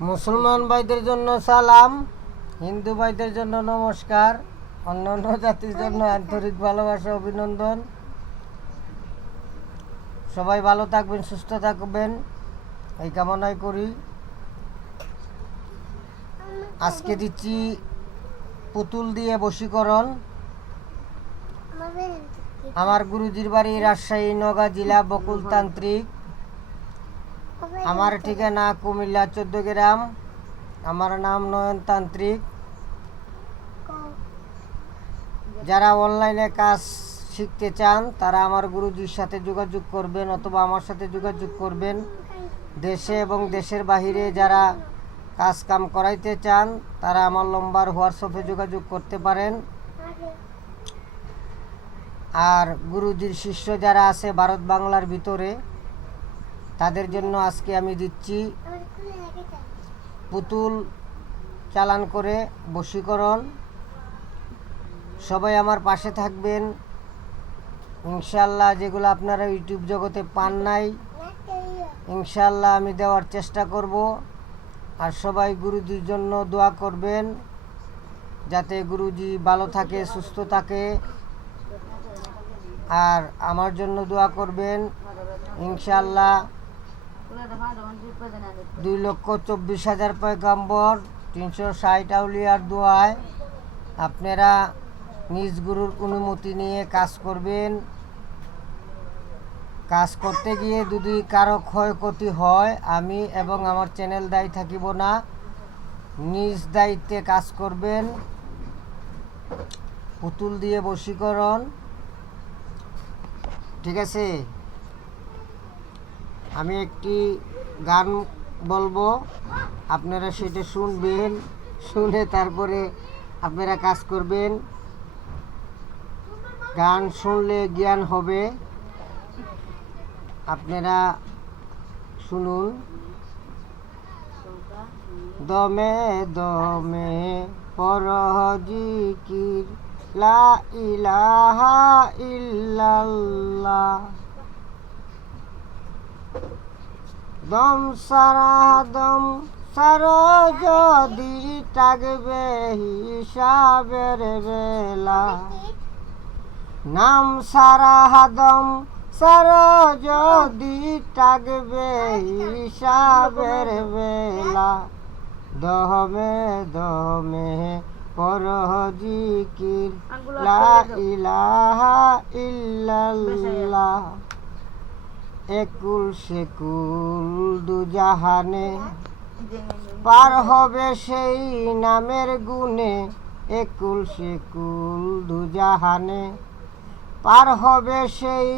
মুসলমান ভাইদের জন্য সালাম, হিন্দু ভাইদের জন্য নমস্কার, অন্যান্য জাতির জন্য আন্তরিক ভালোবাসা অভিনন্দন। সবাই ভালো থাকবেন, সুস্থ থাকবেন এই কামনাই করি। আজকে দিচ্ছি পুতুল দিয়ে বশীকরণ। আমার গুরুজির বাড়ি রাজশাহী নওগাঁ জেলা বকুলতান্ত্রিক। আমার ঠিকানা কুমিল্লা 14 গ্রাম। আমার নাম নয়নতান্ত্রিক। যারা অনলাইনে কাজ শিখতে চান তারা আমার গুরুজির সাথে যোগাযোগ করবেন অথবা আমার সাথে যোগাযোগ করবেন। দেশে এবং দেশের বাহিরে যারা কাজ কাম করাইতে চান তারা আমার নম্বর হোয়াটসঅ্যাপে যোগাযোগ করতে পারেন। আর গুরুজির শিষ্য যারা আছে ভারত বাংলার ভিতরে তাদের জন্য আজকে আমি দিচ্ছি পুতুল চালান করে বশীকরণ। সবাই আমার পাশে থাকবেন ইনশাল্লাহ। যেগুলো আপনারা ইউটিউব জগতে পান নাই ইনশাল্লাহ আমি দেওয়ার চেষ্টা করব। আর সবাই গুরুজির জন্য দোয়া করবেন যাতে গুরুজি ভালো থাকে, সুস্থ থাকে। আর আমার জন্য দোয়া করবেন ইনশাল্লাহ। 2,24,000 পয়গম্বর 360 আউলিয়ার দোয়ায় আপনারা নিজ গুরুর অনুমতি নিয়ে কাজ করবেন। কাজ করতে গিয়ে যদি কারো ক্ষয়ক্ষতি হয় আমি এবং আমার চ্যানেল দায়ী থাকিব না। নিজ দায়িত্বে কাজ করবেন। পুতুল দিয়ে বশীকরণ, ঠিক আছে? আমি একটি গান বলবো, আপনারা সেটা শুনবেন, শুনে তারপরে আপনারা কাজ করবেন। গান শুনলে জ্ঞান হবে, আপনারা শুনুন। দমে দমে পড়হ জিকির লা ইলাহা ইল্লাল্লাহ। দম সারা দম সারো যদি থাকবে হিসাবের বেলা। নাম সারা দম সারো যদি থাকবে হিসাবের বেলা। দমে দমে পড়হ জিকির লা ইলাহা ইল্লাল্লাহ। একুল সেকুল দুজাহানে পার হবে সেই নামের গুণে। একুল সেকুল দুজাহানে পার হবে সেই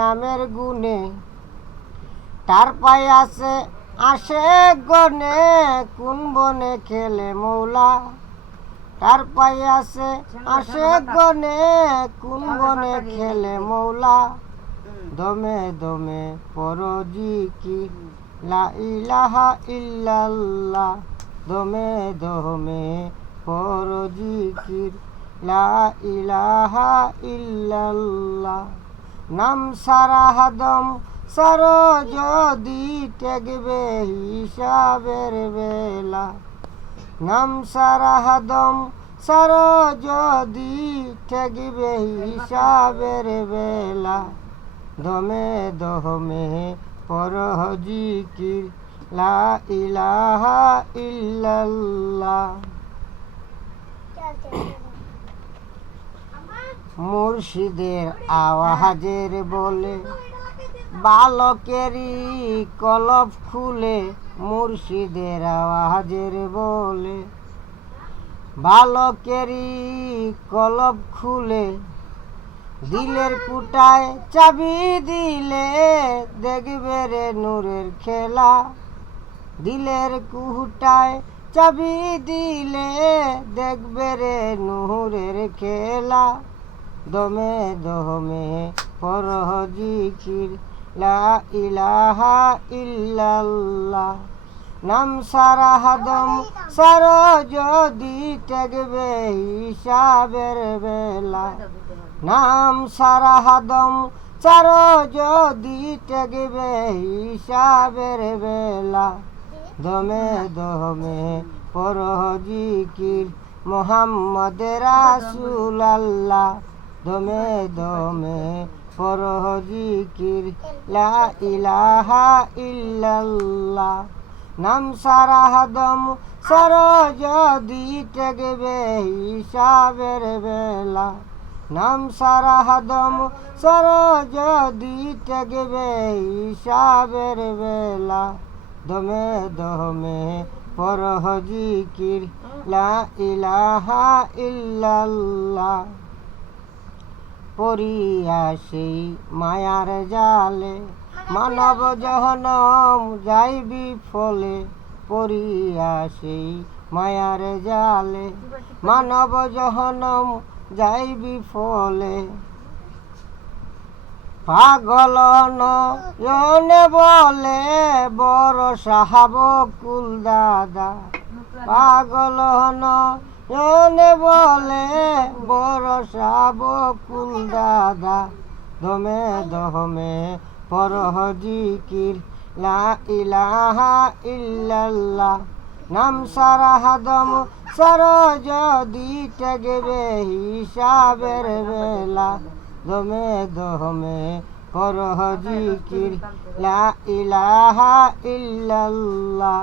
নামের গুণে। তার পায়ে আছে আসে গনে কোন বনে খেলে মৌলা। তার পায়ে আছে আসে গনে কোন বনে খেলে মৌলা। দমে দমে পড়ো জিকির লা ইলাহা ইল্লাল্লাহ। দমে দমে পড়ো জিকির লা ইলাহা ইল্লাল্লাহ। নাম সারা দম সারো যদি ঠেকবে হিসাবের বেলা। নাম সারা দম সারো যদি ঠেকবে হিসাবের বেলা। দমে দমে পড়হ জিকির লা ইলাহা ইল্লাল্লাহ। মুর্শিদের আওয়াজের বলে বালকেরই কলব খুলে। মুর্শিদের আওয়াজের বলে বালকেরই কলব খুলে। দিলের কুটায় চাবি দিলে দেখবে রে নূরের খেলা। দিলের কুটায় চাবি দিলে দেখবে রে নূরের খেলা। দমে দমে পড়হ জিকির লা ইলাহা ইল্লাল্লাহ। নাম সারা দম সারো যদি ঠেকবে হিসাবের বেলা। নাম সারা দম সারো যদি ঠেকবে হিসাবের বেলা। দমে দমে পড়হ জিকির মোহাম্মদ রাসূলুল্লাহ দমে দমে পড়হ জিকির লা ইলাহা ইল্লাল্লাহ নাম সারা দম সর যদি টেকবে হিসাবের বেলা নাম সারা দম সর যদি টেকবে হিসাবের বেলা দমে দমে পড়হ জিকির লা ইলাহা ইল্লাল্লাহ পড়িয়া সেই মায়ার জালে মানব জহনম যাইবি ফলে পড়িয়া সেই মায়ার জালে মানব জহনম যাইবি ফলে পাগল নয়নে বলে বড় সাহাব কুল দাদা পাগল নয়নে বলে বড় সাহাব কুল দাদা দমে দমে পড়হ জিকির লা ইলাহা ইল্লাল্লাহ নাম সারা দম সর যদি টেকবে হিসাবের বেলা দমে দমে পড়হ জিকির লা ইলাহা ইল্লাল্লাহ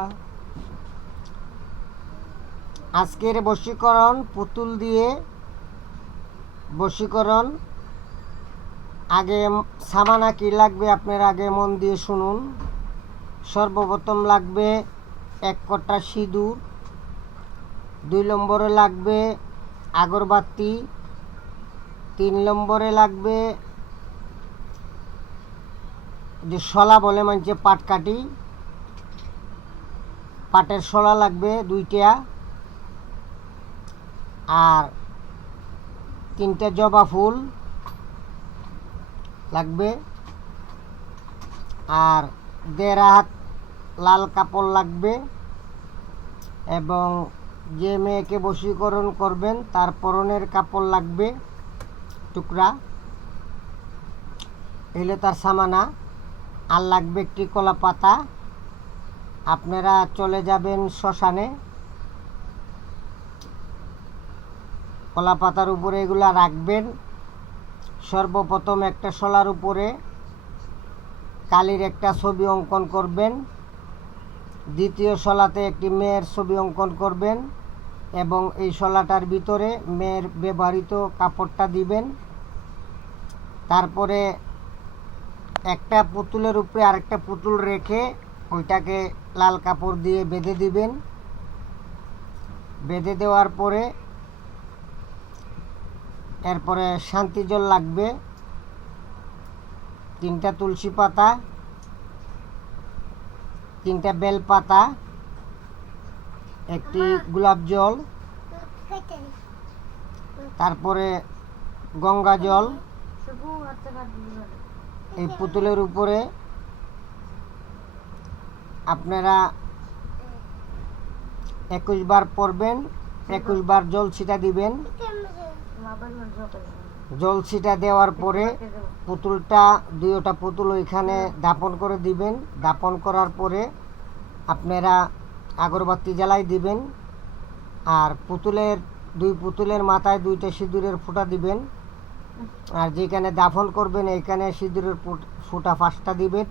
আজকের বশীকরণ পুতুল দিয়ে বশীকরণ আগে সামানা কি লাগবে আপনারা আগে মন দিয়ে শুনুন সর্বপ্রথম লাগবে 1 কটা সিঁদুর 2 নম্বরে লাগবে আগরবাতি 3 নম্বরে লাগবে যে শলা বলে মানে পাটকাঠি পাটের শলা লাগবে 2টা আর 3টা জবা ফুল লাগবে আর 1.5 হাত লাল কাপড় লাগবে এবং যে মেয়েকে বশীকরণ করবেন তার পরনের কাপড় লাগবে টুকরা এলে তার সামানা আর লাগবে একটি কলা পাতা আপনারা চলে যাবেন শ্মশানে কলা পাতার উপরে এগুলা রাখবেন সর্বপ্রথম একটা শলার উপরে কালির একটা ছবি অঙ্কন করবেন দ্বিতীয় শলাতে একটি মেয়ের ছবি অঙ্কন করবেন এবং এই শলাটার ভিতরে মেয়ের ব্যবহৃত কাপড়টা দিবেন তারপরে একটা পুতুলের উপরে আরেকটা পুতুল রেখে ওইটাকে লাল কাপড় দিয়ে বেঁধে দিবেন বেঁধে দেওয়ার পরে এরপরে শান্তি জল লাগবে 3টা তুলসী পাতা 3টা বেল পাতা একটি গোলাপ জল তারপরে গঙ্গা জল এই পুতুলের উপরে আপনারা 21 বার পড়বেন 21 বার জল ছিটা দিবেন জল ছিটা দেওয়ার পরে পুতুলটা 2টা পুতুল ওইখানে দাপন করে দিবেন দাপন করার পরে আপনারা আগরবাতি জ্বালাই দিবেন আর পুতুলের 2 পুতুলের মাথায় 2টা সিঁদুরের ফোঁটা দিবেন আর যেখানে দাফন করবেন এইখানে সিঁদুরের ফোঁটা 5টা দিবেন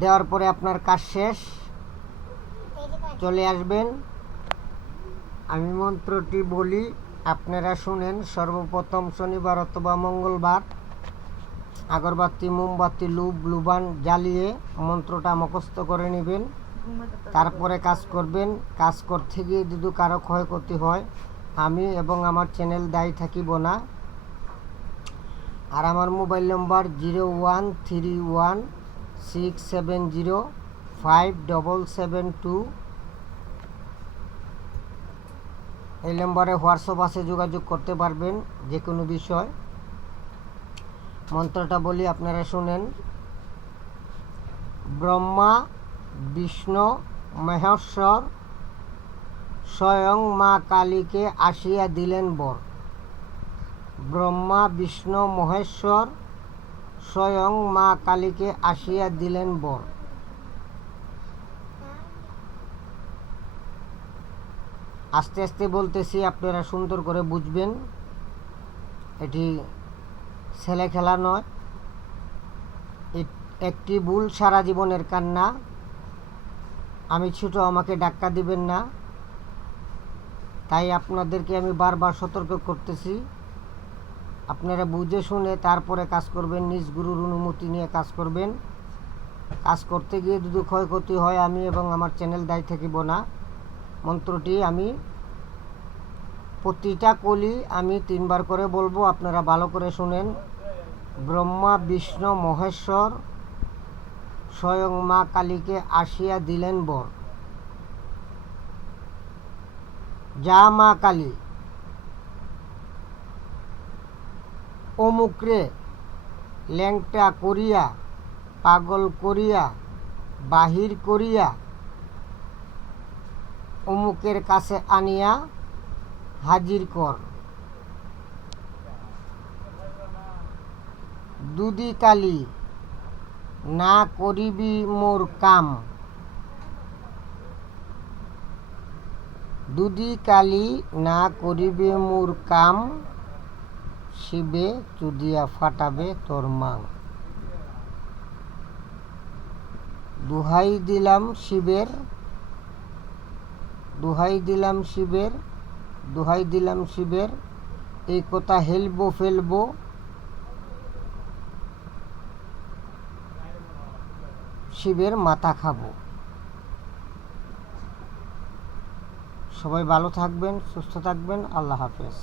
দেওয়ার পরে আপনার কাজ শেষ চলে আসবেন আমি মন্ত্রটি বলি আপনারা শুনেন সর্বপ্রথম শনিবার অথবা মঙ্গলবার আগরবাতি মোমবাতি লুবান জ্বালিয়ে মন্ত্রটা মুখস্থ করে নেবেন তারপরে কাজ করবেন কাজ করতে গিয়ে যদি কারো ক্ষয়ক্ষতি হয় আমি এবং আমার চ্যানেল দায়ী থাকিব না আর আমার মোবাইল নম্বর 01316705772 এই নম্বরে হোয়াটসঅ্যাপ আছে যোগাযোগ করতে পারবেন যে কোনো বিষয় মন্ত্রটা বলি আপনারা শুনেন ব্রহ্মা বিষ্ণু মহেশ্বর স্বয়ং মা কালীকে আসিয়া দিলেন বর ব্রহ্মা বিষ্ণু মহেশ্বর স্বয়ং মা কালীকে আসিয়া দিলেন বর আস্তে আস্তে বলতেছি, আপনারা সুন্দর করে বুঝবেন। এটি ছেলে খেলা নয়, একটি ভুল সারা জীবনের কান্না। আমি ছোট, আমাকে ধাক্কা দিবেন না। তাই আপনাদেরকে আমি বারবার সতর্ক করতেছি, আপনারা বুঝে শুনে তারপরে কাজ করবেন, নিজ গুরুর অনুমতি নিয়ে কাজ করবেন। কাজ করতে গিয়ে যদি ক্ষয়ক্ষতি হয়, আমি এবং আমার চ্যানেল দায়ী থাকিব না। মন্ত্রটি আমি প্রতিটা কলি আমি 3 বার করে বলবো, আপনারা ভালো করে শুনেন। ব্রহ্মা বিষ্ণু মহেশ্বর স্বয়ং মা কালীকে আসিয়া দিলেন বর। যা মা কালী, অমুকরে ল্যাংটা করিয়া, পাগল করিয়া, বাহির করিয়া অমুকের কাছে আনিয়া হাজির কর। দুদি কালী, না করিবি মোর কাম। দুদি কালী, না করিবে মোর কাম, শিবে চুদিয়া ফাটাবে তোর মাং। দুহাই দিলাম শিবের, দুহাই দিলাম শিবের, দুহাই দিলাম শিবের, এই কথা হেলবো ফেলবো, শিবের মাথা খাবো। সবাই ভালো থাকবেন, সুস্থ থাকবেন। আল্লাহ হাফেজ।